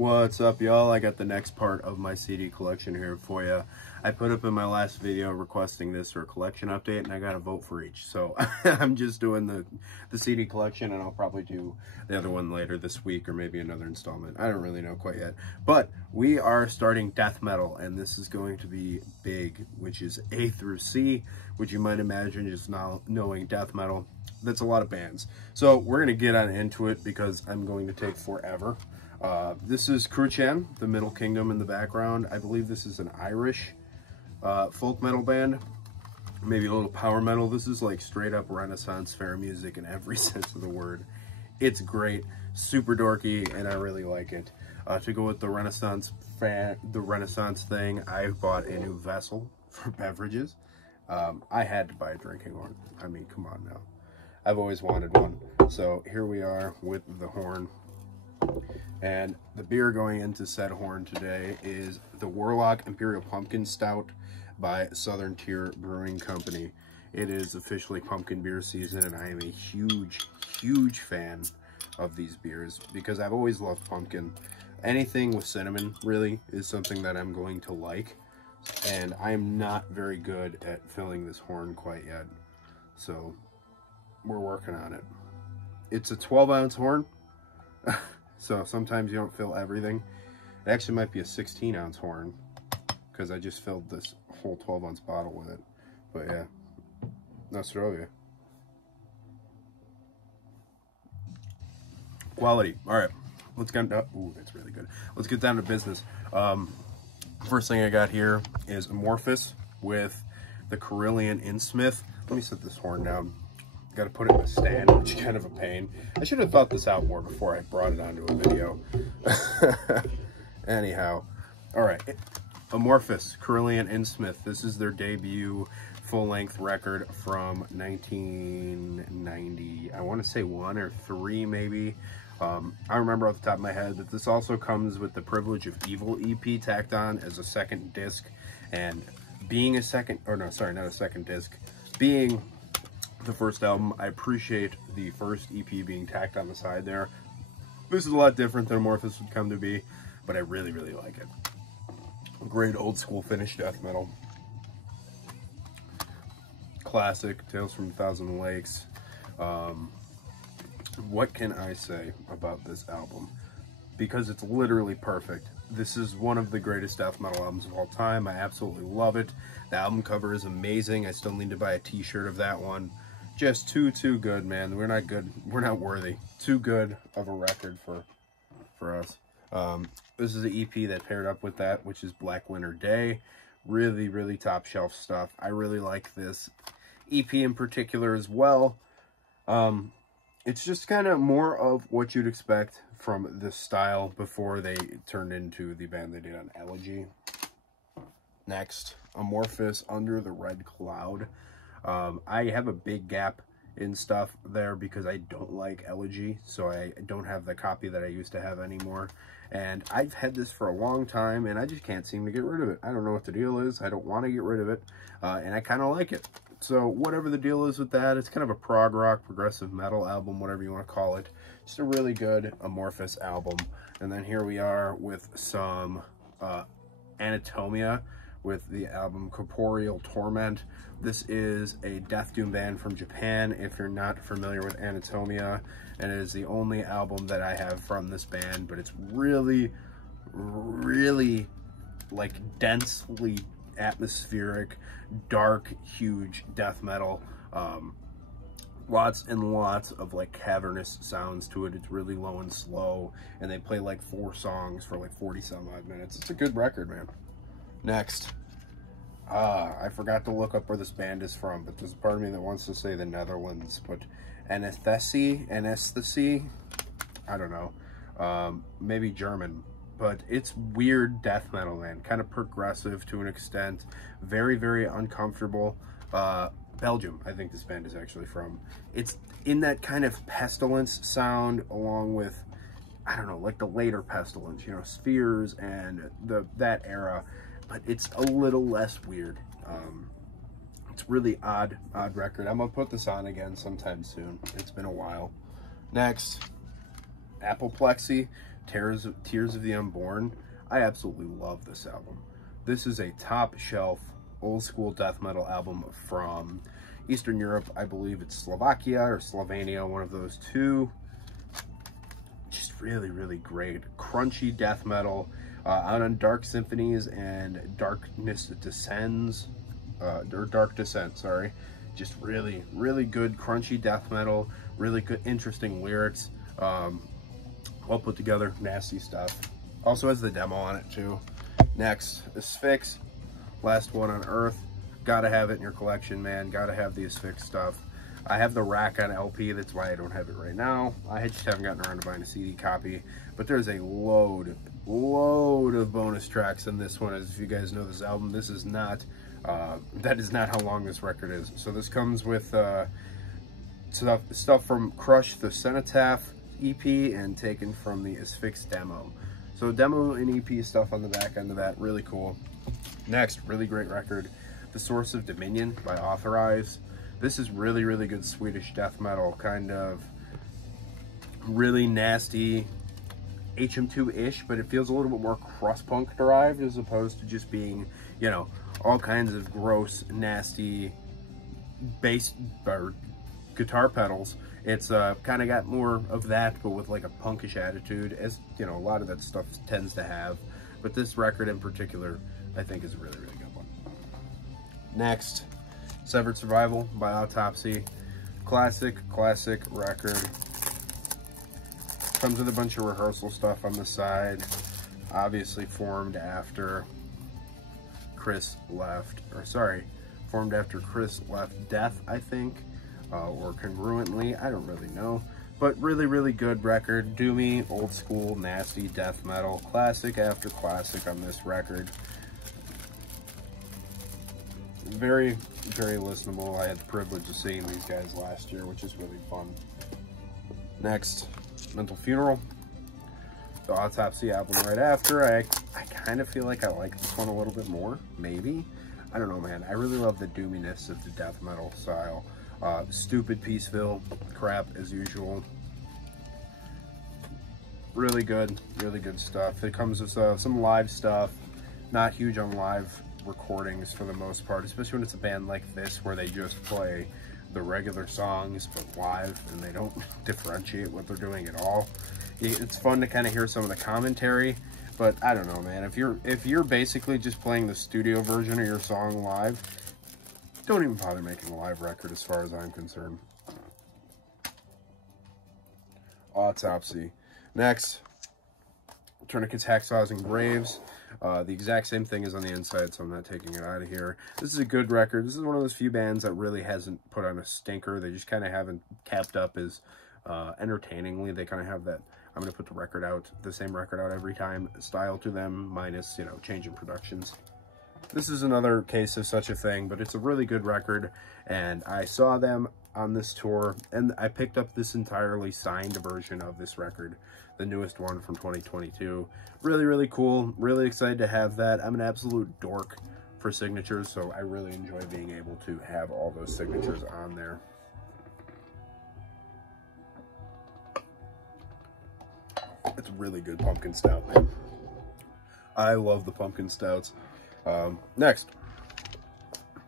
What's up, y'all? I got the next part of my CD collection here for you. I put up in my last video requesting this for a collection update, and I got a vote for each. So I'm just doing the CD collection, and I'll probably do the other one later this week, or maybe another installment. I don't really know quite yet. But we are starting death metal, and this is going to be big, which is A through C, which you might imagine just now knowing death metal. That's a lot of bands. So we're going to get on into it because I'm going to take forever. This is Cruchan, the Middle Kingdom in the background. I believe this is an Irish folk metal band, maybe a little power metal. This is like straight up Renaissance fair music in every sense of the word. It's great, super dorky, and I really like it. To go with the Renaissance thing, I bought a new vessel for beverages. I had to buy a drinking horn. I mean, come on now. I've always wanted one. So here we are with the horn. And the beer going into said horn today is the Warlock Imperial Pumpkin Stout by Southern Tier Brewing Company. It is officially pumpkin beer season, and I am a huge fan of these beers because I've always loved pumpkin. Anything with cinnamon really is something that I'm going to like, and I am not very good at filling this horn quite yet, so we're working on it. It's a 12-ounce horn. So sometimes you don't fill everything. It actually might be a 16-ounce horn because I just filled this whole 12-ounce bottle with it. But yeah, Nostrovia. Quality. All right, let's get down. Ooh, that's really good. Let's get down to business. First thing I got here is Amorphous with the Carillion Innsmouth. Let me set this horn down. Got to put it in a stand, which is kind of a pain. I should have thought this out more before I brought it onto a video. Anyhow, all right. Amorphous, Carillion Innsmouth. This is their debut full-length record from 1990. I want to say 1 or 3, maybe. I remember off the top of my head that this also comes with the Privilege of Evil EP tacked on as a second disc. And being a second, or no, sorry, not a second disc, being the first album, I appreciate the first EP being tacked on the side there. This is a lot different than Amorphous would come to be, but I really like it. Great old school Finnish death metal. Classic, Tales from a Thousand Lakes. What can I say about this album? Because it's literally perfect. This is one of the greatest death metal albums of all time. I absolutely love it. The album cover is amazing. I still need to buy a t-shirt of that one. Just too good, man. We're not good. We're not worthy. Too good of a record for us. This is the EP that paired up with that, which is Black Winter Day. Really top shelf stuff. I really like this EP in particular as well. It's just kind of more of what you'd expect from this style before they turned into the band they did on Elegy. Next, Amorphous, Under the Red Cloud. I have a big gap in stuff there because I don't like Elegy, so I don't have the copy that I used to have anymore. And I've had this for a long time, and I just can't seem to get rid of it. I don't know what the deal is. I don't want to get rid of it, and I kind of like it. So whatever the deal is with that, it's kind of a prog rock, progressive metal album, whatever you want to call it. Just a really good Amorphous album. And then here we are with some Anatomia with the album Corporeal Torment. This is a death doom band from Japan, if you're not familiar with Anatomia, and it is the only album that I have from this band, but it's really like densely atmospheric, dark, huge death metal. Lots and lots of like cavernous sounds to it. It's really low and slow, and they play like 4 songs for like 40 some odd minutes. It's a good record, man. Next, I forgot to look up where this band is from, but there's a part of me that wants to say the Netherlands, but Anesthesie, I don't know, maybe German, but it's weird death metal, man, kind of progressive to an extent, very uncomfortable. Belgium, I think this band is actually from. It's in that kind of Pestilence sound, along with, I don't know, like the later Pestilence, you know, Spheres and that era, but it's a little less weird. It's really odd record. I'm gonna put this on again sometime soon. It's been a while. Next, Apoplexy, Tears of the Unborn. I absolutely love this album. This is a top shelf old school death metal album from Eastern Europe. I believe it's Slovakia or Slovenia, one of those two. Just really, really great. Crunchy death metal, out on Dark Symphonies and Darkness Descends, or Dark Descent, sorry. Just really, really good crunchy death metal, really good, interesting lyrics, well put together, nasty stuff. Also has the demo on it too. Next, Asphyx, last one on Earth. Gotta have it in your collection, man. Gotta have the Asphyx stuff. I have the rack on LP, that's why I don't have it right now. I just haven't gotten around to buying a CD copy, but there's a load of bonus tracks in this one. As if you guys know this album, this is not, that is not how long this record is. So this comes with stuff from Crush the Cenotaph EP and taken from the Asphyx demo. So demo and EP stuff on the back end of that, really cool. Next, really great record, The Source of Dominion by Authorize. This is really, really good Swedish death metal, kind of really nasty HM2-ish, but it feels a little bit more crust-punk derived as opposed to just being, you know, all kinds of gross, nasty bass or guitar pedals. It's kind of got more of that, but with like a punkish attitude, as you know, a lot of that stuff tends to have. But this record in particular, I think, is a really, really good one. Next, Severed Survival by Autopsy. Classic record. Comes with a bunch of rehearsal stuff on the side. Obviously formed after Chris left, or sorry, formed after Chris left Death, I think, or congruently, I don't really know. But really, really good record. Doomy, old school, nasty death metal. Classic after classic on this record. Very, very listenable. I had the privilege of seeing these guys last year, which is really fun. Next, Mental Funeral. The Autopsy album right after. I kind of feel like I like this one a little bit more, maybe. I don't know, man. I really love the doominess of the death metal style. Stupid Peaceville crap as usual. Really good stuff. It comes with some live stuff. Not huge on live recordings for the most part, especially when it's a band like this where they just play the regular songs but live and they don't differentiate what they're doing at all. It's fun to kind of hear some of the commentary, but I don't know, man. If you're basically just playing the studio version of your song live, don't even bother making a live record as far as I'm concerned. Autopsy. Next, Tourniquets, Hacksaws, and Graves. The exact same thing is on the inside, so I'm not taking it out of here. This is a good record. This is one of those few bands that really hasn't put on a stinker. They just kind of haven't capped up as entertainingly. They kind of have that, I'm going to put the same record out every time style to them, minus, you know, changing productions. This is another case of such a thing, but it's a really good record, and I saw them on this tour, and I picked up this entirely signed version of this record, the newest one from 2022. Really, really cool. Really excited to have that. I'm an absolute dork for signatures, so I really enjoy being able to have all those signatures on there. It's really good pumpkin stout, man. I love the pumpkin stouts. Next,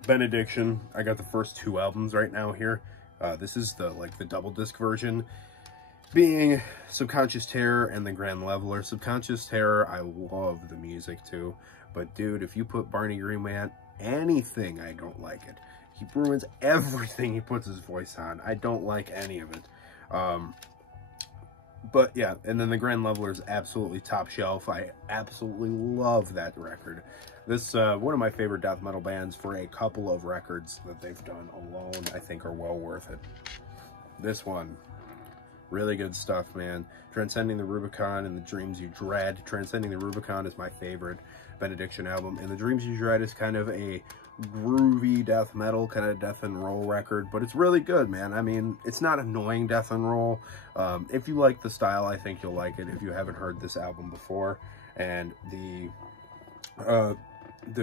Benediction. I got the first two albums right now here. This is the double disc version, being Subconscious Terror and the Grand Leveler. Subconscious Terror, I love the music too, but dude, if you put Barney Greenman anything, I don't like it. He ruins everything he puts his voice on. I don't like any of it. But yeah, and then the Grand Leveler is absolutely top shelf. I absolutely love that record. This, one of my favorite death metal bands for a couple of records that they've done alone, I think are well worth it. This one, really good stuff, man. Transcending the Rubicon and the Dreams You Dread. Transcending the Rubicon is my favorite Benediction album, and the Dreams You Dread is kind of a groovy death metal, kind of death and roll record, but it's really good, man. I mean, it's not annoying death and roll. If you like the style, I think you'll like it if you haven't heard this album before. And the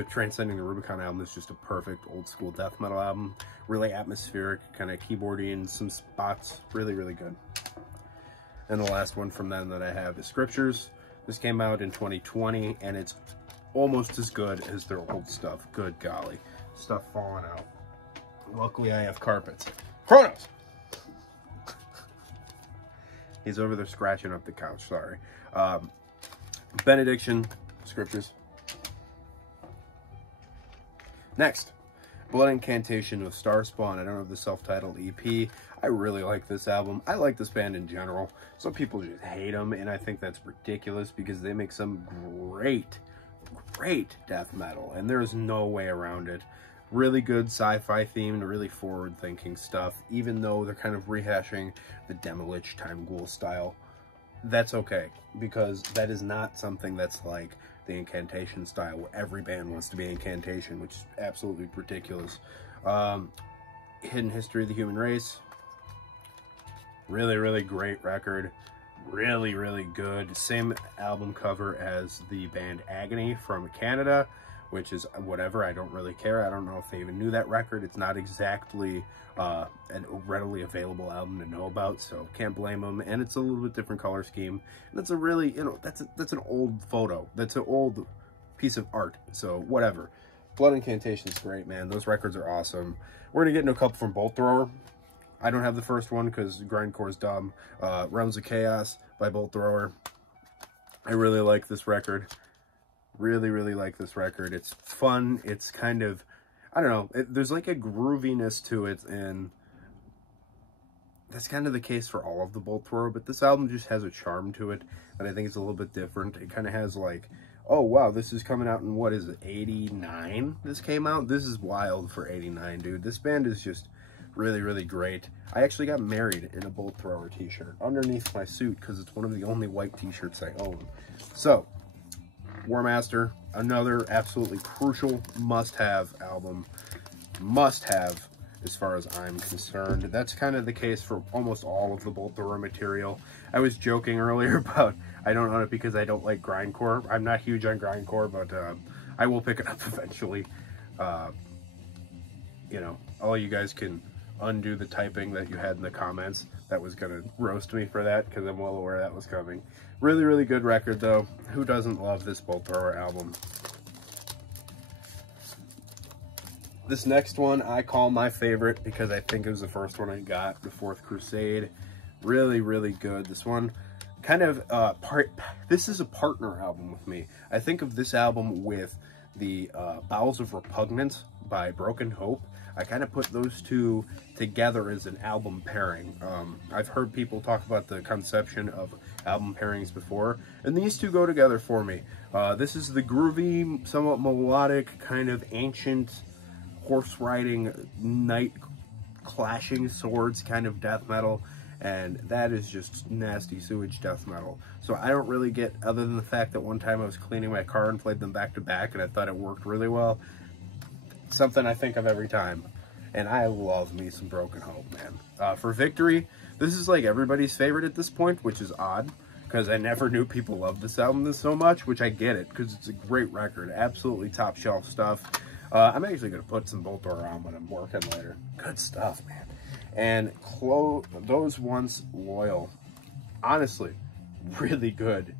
Transcending the Rubicon album is just a perfect old school death metal album. Really atmospheric, kind of keyboardy in some spots. Really, really good. And the last one from them that I have is Scriptures. This came out in 2020, and it's almost as good as their old stuff. Good golly. Stuff falling out. Luckily, I have carpets. Kronos! He's over there scratching up the couch, sorry. Benediction, Scriptures. Next, Blood Incantation with Star Spawn. I don't have the self-titled EP. I really like this album. I like this band in general. Some people just hate them, and I think that's ridiculous because they make some great death metal, and there's no way around it. Really good sci-fi themed, really forward-thinking stuff, even though they're kind of rehashing the Demolish Time Ghoul style. That's okay, because that is not something that's like the Incantation style, where every band wants to be Incantation, which is absolutely ridiculous. Hidden History of the Human Race. Really great record. Really good. Same album cover as the band Agony from Canada, which is whatever. I don't really care. I don't know if they even knew that record. It's not exactly a readily available album to know about, so can't blame them. And it's a little bit different color scheme. And that's a really, you know, that's an old photo. That's an old piece of art. So whatever. Blood Incantation is great, man. Those records are awesome. We're gonna get into a couple from Bolt Thrower. I don't have the first one because grindcore is dumb. Realms of Chaos by Bolt Thrower. I really like this record. Really like this record. It's fun. It's kind of, I don't know, there's like a grooviness to it, and that's kind of the case for all of the Bolt Thrower, but this album just has a charm to it that I think is a little bit different. It kind of has like, oh wow, this is coming out in, what is it, 89? This came out? This is wild for 89, dude. This band is just really great. I actually got married in a Bolt Thrower t-shirt underneath my suit because it's one of the only white t-shirts I own. So, War Master, another absolutely crucial must-have album. Must-have as far as I'm concerned. That's kind of the case for almost all of the Bolt Thrower material. I was joking earlier about I don't own it because I don't like grindcore. I'm not huge on grindcore, but I will pick it up eventually. You know, all you guys can undo the typing that you had in the comments. That was gonna roast me for that because I'm well aware that was coming. Really good record though. Who doesn't love this Bolt Thrower album? This next one I call my favorite because I think it was the first one I got, The Fourth Crusade. Really good. This one kind of this is a partner album with me. I think of this album with the Bowels of Repugnance by Broken Hope. I kind of put those two together as an album pairing. I've heard people talk about the conception of album pairings before, and these two go together for me. This is the groovy, somewhat melodic, kind of ancient horse riding, knight clashing swords kind of death metal, and that is just nasty sewage death metal. So I don't really get, other than the fact that one time I was cleaning my car and played them back to back and I thought it worked really well. Something I think of every time, and I love me some Broken Hope, man. For Victory, this is like everybody's favorite at this point, which is odd because I never knew people loved this album so much, which I get it because it's a great record, absolutely top shelf stuff. I'm actually gonna put some Bolt Thrower on when I'm working later. Good stuff, man. And Those Once Loyal, honestly, really good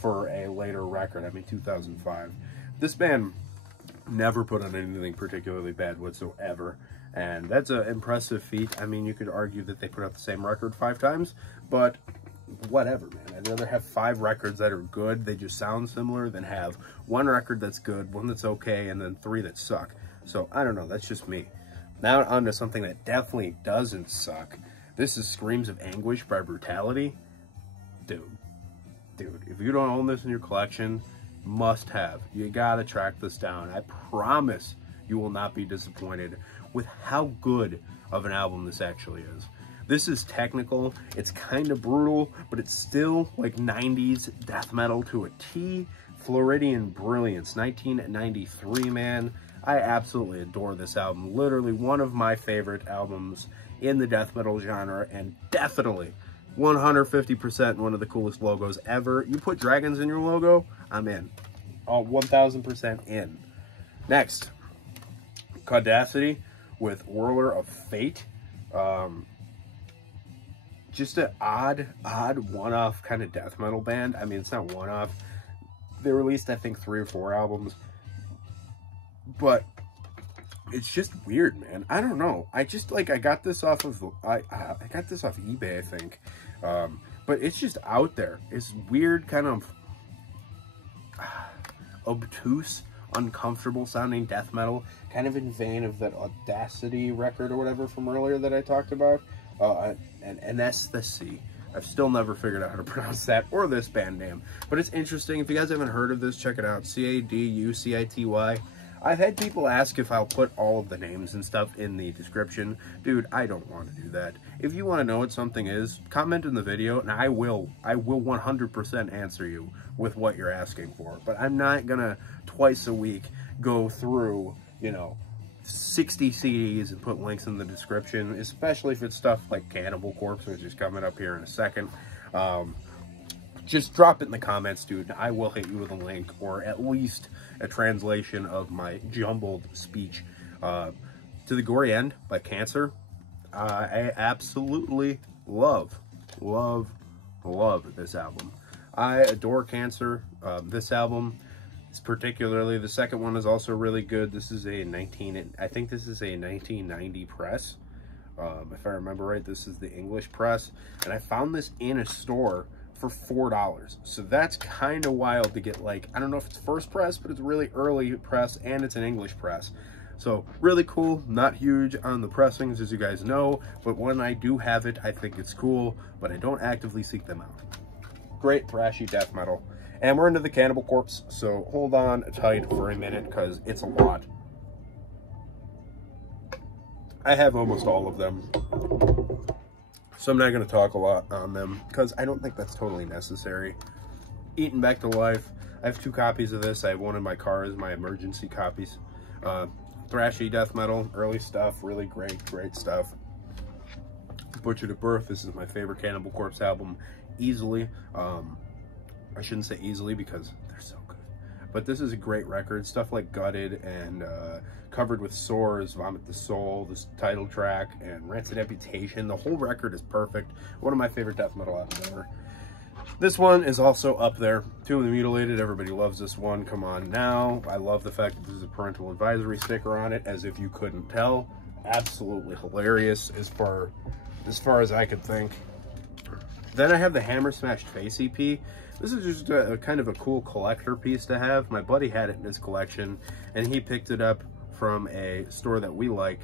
for a later record. I mean, 2005. This band never put on anything particularly bad whatsoever, and that's an impressive feat. I mean, you could argue that they put out the same record 5 times, but whatever, man. I'd rather have 5 records that are good, they just sound similar, than have 1 record that's good, 1 that's okay, and then 3 that suck. So I don't know, that's just me. Now on to something that definitely doesn't suck. This is Screams of Anguish by Brutality. Dude, if you don't own this in your collection, must have. You gotta track this down. I promise you will not be disappointed with how good of an album this actually is. This is technical, it's kind of brutal, but it's still like 90s death metal to a T. Floridian Brilliance, 1993, man. I absolutely adore this album. Literally one of my favorite albums in the death metal genre, and definitely 150% one of the coolest logos ever. You put dragons in your logo, I'm in. 1000% in. Next, Caudacity with Whirler of Fate. just an odd one-off kind of death metal band. I mean, it's not one-off. They released, I think, 3 or 4 albums. But it's just weird, man. I don't know. I just, like, I got this off of, I got this off eBay, I think. But it's just out there. It's weird, kind of obtuse, uncomfortable sounding death metal, kind of in vein of that Audacity record or whatever from earlier that I talked about. And Anesthesia. I've still never figured out how to pronounce that or this band name, but it's interesting. If you guys haven't heard of this, check it out. Caducity. I've had people ask if I'll put all of the names and stuff in the description. Dude, I don't want to do that. If you want to know what something is, comment in the video and I will 100% answer you with what you're asking for. But I'm not gonna twice a week go through, you know, 60 CDs and put links in the description, especially if it's stuff like Cannibal Corpse, which is coming up here in a second. Just drop it in the comments, dude, and I will hit you with a link or at least a translation of my jumbled speech. To the Gory End by Cancer, I absolutely love this album. I adore Cancer. This album is particularly, the second one is also really good. This is a I think this is a 1990 press. If I remember right, this is the English press, and I found this in a store for $4. So that's kind of wild to get, like, I don't know if it's first press, but it's really early press and it's an English press. So really cool. Not huge on the pressings, as you guys know, but when I do have it, I think it's cool, but I don't actively seek them out. Great thrashy death metal. And we're into the Cannibal Corpse, so hold on tight for a minute because it's a lot. I have almost all of them, so I'm not going to talk a lot on them because I don't think that's totally necessary. Eaten Back to Life. I have 2 copies of this. I have one in my car as my emergency copies. Thrashy death metal, early stuff, really great stuff. Butchered at Birth. This is my favorite Cannibal Corpse album, easily. I shouldn't say easily because they're so good. But this is a great record. Stuff like Gutted and Covered with Sores, Vomit the Soul, this title track, and Rancid Amputation. The whole record is perfect. One of my favorite death metal albums ever. This one is also up there. Tomb of the Mutilated. Everybody loves this one. Come on now. I love the fact that there's a parental advisory sticker on it, as if you couldn't tell. Absolutely hilarious as far as I could think. Then I have the Hammer Smashed Face EP. This is just a kind of a cool collector piece to have. My buddy had it in his collection, and he picked it up from a store that we like.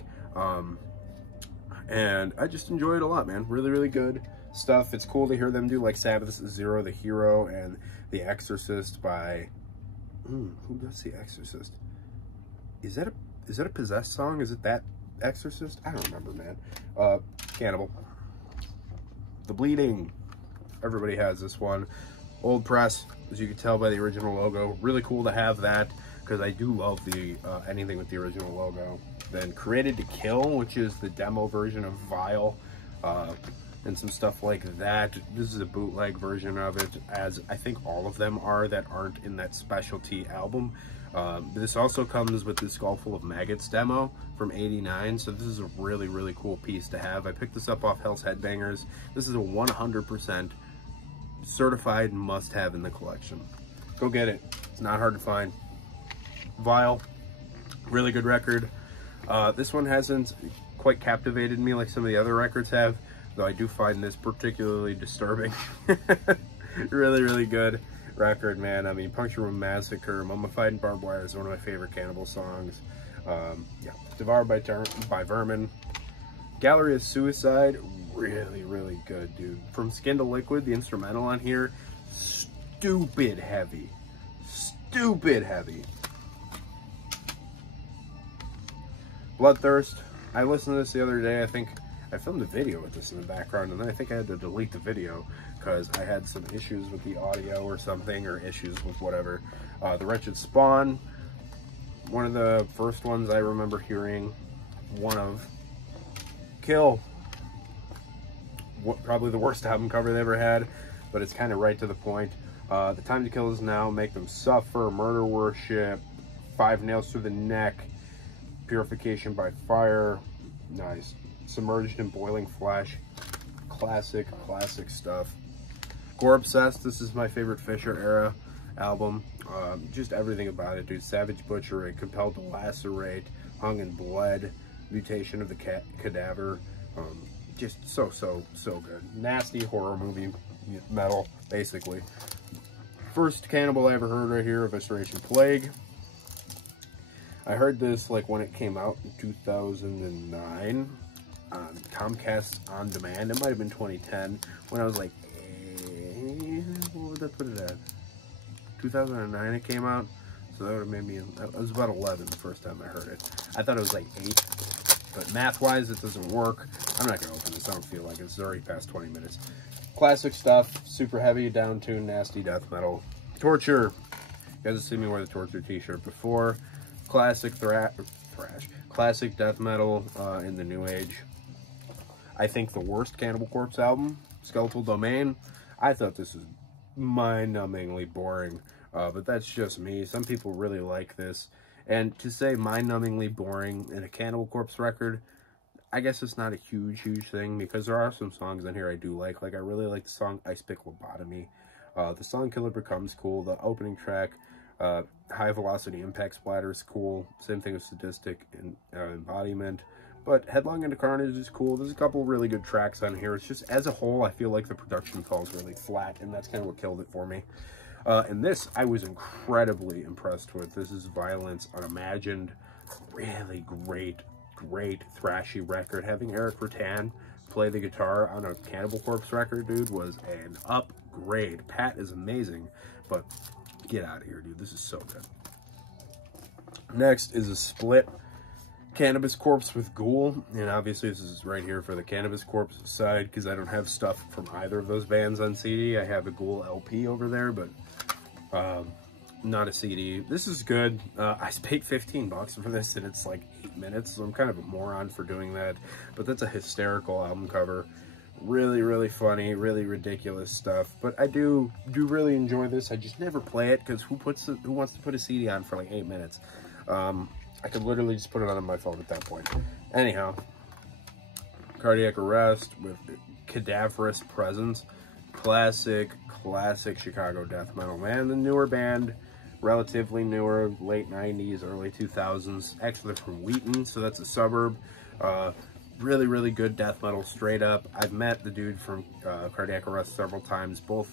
And I just enjoy it a lot, man. Really good stuff. It's cool to hear them do like Sabbath's Zero the Hero and The Exorcist by... who does The Exorcist? Is that a Possessed song? Is it that Exorcist? I don't remember, man. Cannibal. The Bleeding. Everybody has this one. Old press, as you can tell by the original logo. Really cool to have that because I do love the anything with the original logo. Then Created to Kill, which is the demo version of Vile, and some stuff like that. This is a bootleg version of it, as I think all of them are that aren't in that specialty album. This also comes with the Skull Full of Maggots demo from '89, so this is a really cool piece to have. I picked this up off Hell's Headbangers. This is a 100% certified must-have in the collection. Go get it. It's not hard to find. Vile, really good record. This one hasn't quite captivated me like some of the other records have, though I do find this particularly disturbing. really good record, man. I mean, Puncture Room Massacre, Mummified and Barbed Wire is one of my favorite Cannibal songs. Yeah, Devoured by Vermin. Gallery of Suicide, really good, dude. From Skin to Liquid, the instrumental on here, stupid heavy. Bloodthirst. I listened to this the other day. I think I filmed a video with this in the background, and then I think I had to delete the video because I had some issues with the audio or something, or issues with whatever. The Wretched Spawn, one of the first ones I remember hearing. One of Kill, probably the worst album cover they ever had, but it's kind of right to the point. The Time to Kill Is Now, Make Them Suffer, Murder Worship, 5 Nails Through the Neck, Purification by Fire, nice. Submerged in Boiling Flesh, classic stuff. Obsessed, this is my favorite Fisher era album. Just everything about it, dude. Savage butchery, compelled to lacerate, hung and bled, mutation of the cadaver. Just so good. Nasty horror movie metal, basically. First Cannibal I ever heard right here, Evisceration Plague. I heard this like when it came out in 2009 on Comcast On Demand. It might have been 2010 when I was like, what would that put it at? 2009 it came out, so that would have made me, I was about 11 the first time I heard it. I thought it was like 8, but math-wise it doesn't work. I'm not going to open this, I don't feel like it. It's already past 20 minutes. Classic stuff, super heavy, down-tuned, nasty death metal. Torture, you guys have seen me wear the Torture t-shirt before. Classic thrash, classic death metal in the new age. I think the worst Cannibal Corpse album, Skeletal Domain, I thought this was mind-numbingly boring, but that's just me. Some people really like this, and to say mind-numbingly boring in a Cannibal Corpse record, I guess it's not a huge thing, because there are some songs in here I do like. Like, I really like the song Ice Pick Lobotomy. The song Killer Becomes cool. The opening track, High Velocity Impact Splatter, is cool. Same thing with Sadistic Embodiment. But Headlong into Carnage is cool. There's a couple really good tracks on here. It's just, as a whole, I feel like the production falls really flat, and that's kind of what killed it for me. And this, I was incredibly impressed with. This is Violence Unimagined. Really great thrashy record. Having Eric Rattan play the guitar on a Cannibal Corpse record, dude, was an upgrade. Pat is amazing, but get out of here, dude. This is so good. Next is a split Cannabis Corpse with Ghoul, and obviously this is right here for the Cannabis Corpse side, because I don't have stuff from either of those bands on CD. I have a Ghoul LP over there, but not a CD. This is good. I paid 15 bucks for this, and it's like 8 minutes, so I'm kind of a moron for doing that, but that's a hysterical album cover. Really funny, really ridiculous stuff, but I do really enjoy this. I just never play it, because who wants to put a CD on for like 8 minutes? I could literally just put it on my phone at that point. Anyhow, Cardiac Arrest with Cadaverous Presence. Classic Chicago death metal, man. The newer band, relatively newer, late 90s, early 2000s. Actually, they're from Wheaton, so that's a suburb. Really good death metal, straight up. I've met the dude from Cardiac Arrest several times. Both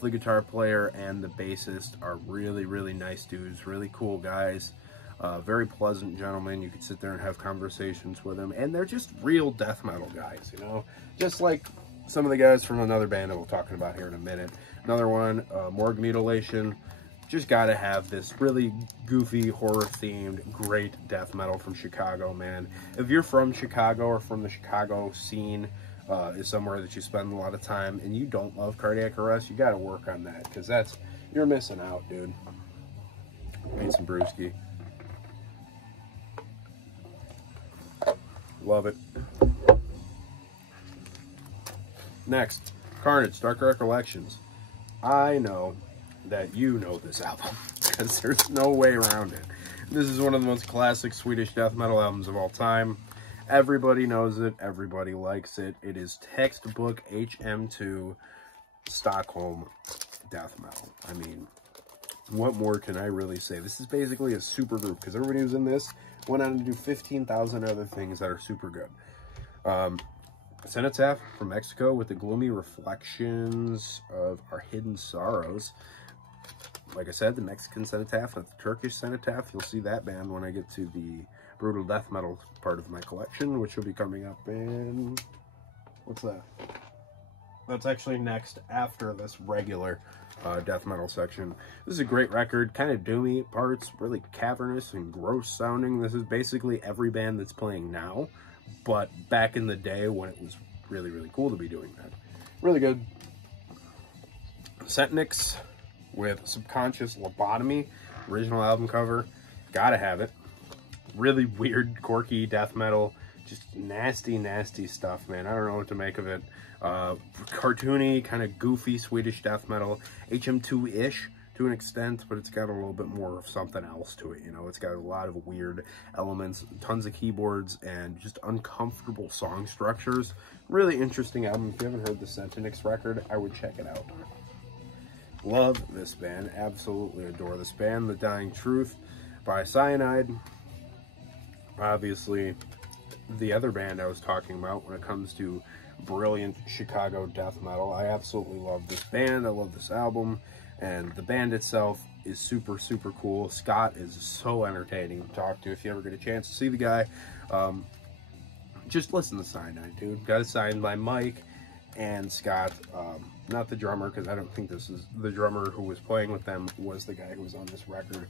the guitar player and the bassist are really nice dudes, really cool guys. Very pleasant gentlemen. You could sit there and have conversations with them, and they're just real death metal guys, you know, just like some of the guys from another band that we're talking about here in a minute. Another one, Morgue Mutilation. Just gotta have this really goofy, horror-themed, great death metal from Chicago, man. If you're from Chicago or from the Chicago scene, is somewhere that you spend a lot of time, and you don't love Cardiac Arrest, you gotta work on that, because you're missing out, dude. Made some brewski. Love it. Next, Carnage, Dark Recollections. I know that you know this album, because there's no way around it. This is one of the most classic Swedish death metal albums of all time. Everybody knows it. Everybody likes it. It is textbook HM2 Stockholm death metal. I mean, what more can I really say? This is basically a super group, because everybody who's in this went on to do 15,000 other things that are super good. Cenotaph from Mexico with the gloomy reflections of our hidden sorrows. Like I said, the Mexican Cenotaph and the Turkish Cenotaph. You'll see that band when I get to the brutal death metal part of my collection, which will be coming up in... what's that? That's actually next after this regular death metal section. This is a great record, kind of doomy parts, really cavernous and gross sounding. This is basically every band that's playing now, but back in the day when it was really cool to be doing that. Really good. Setnix with Subconscious Lobotomy, original album cover, gotta have it. Really weird, quirky death metal, just nasty stuff, man. I don't know what to make of it. Cartoony, kind of goofy Swedish death metal, HM2-ish to an extent, but it's got a little bit more of something else to it, you know. It's got a lot of weird elements, tons of keyboards, and just uncomfortable song structures. Really interesting album. If you haven't heard the Sentinix record, I would check it out. Love this band. Absolutely adore this band. The Dying Truth by Cyanide. Obviously, the other band I was talking about when it comes to brilliant Chicago death metal. I absolutely love this band. I love this album. And the band itself is super, super cool. Scott is so entertaining to talk to. If you ever get a chance to see the guy, just listen to Cyanide, dude. Got it signed by Mike and Scott. Not the drummer, because I don't think this is the drummer who was playing with them was the guy who was on this record.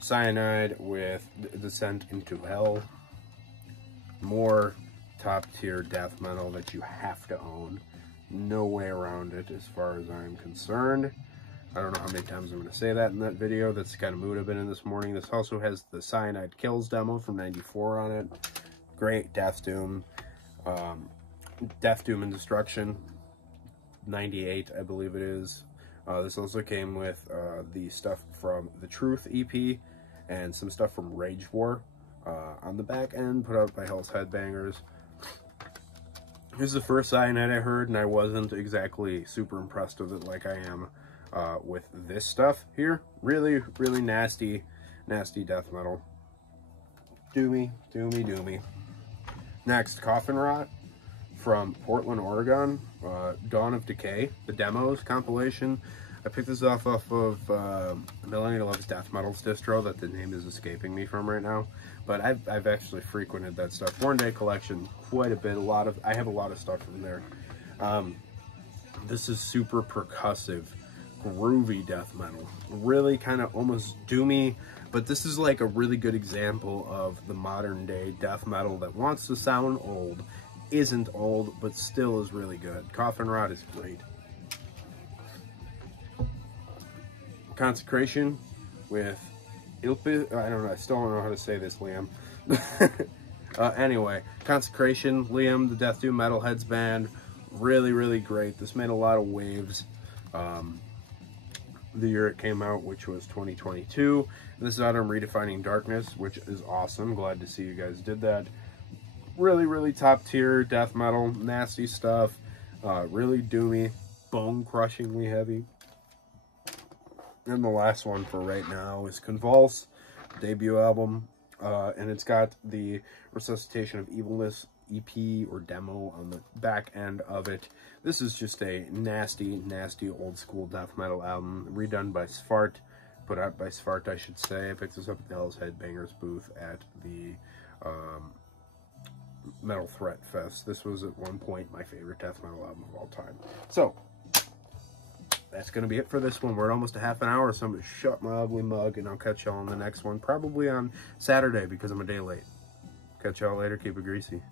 Cyanide with Descent into Hell. More top tier death metal that you have to own. No way around it as far as I'm concerned. I don't know how many times I'm going to say that in that video. That's the kind of mood I've been in this morning. This also has the Cyanide Kills demo from '94 on it. Great Death Doom. Death Doom and Destruction. '98, I believe it is. This also came with the stuff from the Truth EP and some stuff from Rage War on the back end, put out by Hell's Headbangers. This is the first Cyanide I heard, and I wasn't exactly super impressed with it like I am with this stuff here. Really, really nasty, nasty death metal. Doomy, doomy, doomy. Next, Coffin Rot from Portland, Oregon. Dawn of Decay, the demos compilation. I picked this off of Millennial Loves Death Metal's distro that the name is escaping me from right now. But I've actually frequented that stuff. Born Day collection, quite a bit. I have a lot of stuff from there. This is super percussive, groovy death metal. Really kind of almost doomy, but this is like a really good example of the modern day death metal that wants to sound old, isn't old, but still is really good. Coffin Rot is great. Consecration with Ilpi, I don't know, I still don't know how to say this, Liam. Anyway, Consecration, Liam, the Death Doom Metalheads band, really, really great. This made a lot of waves. The year it came out, which was 2022. And this is out on Redefining Darkness, which is awesome. Glad to see you guys did that. Really, really top tier death metal, nasty stuff, really doomy, bone-crushingly heavy. And the last one for right now is Convulse, debut album, and it's got the Resuscitation of Evilness EP or demo on the back end of it. This is just a nasty, nasty old school death metal album, redone by Svart, put out by Svart, I should say. I picked this up at the Hell's Headbangers booth at the Metal Threat Fest. This was at one point my favorite death metal album of all time. So that's going to be it for this one. We're at almost a half an hour, so I'm going to shut my ugly mug, and I'll catch y'all on the next one, probably on Saturday because I'm a day late. Catch y'all later. Keep it greasy.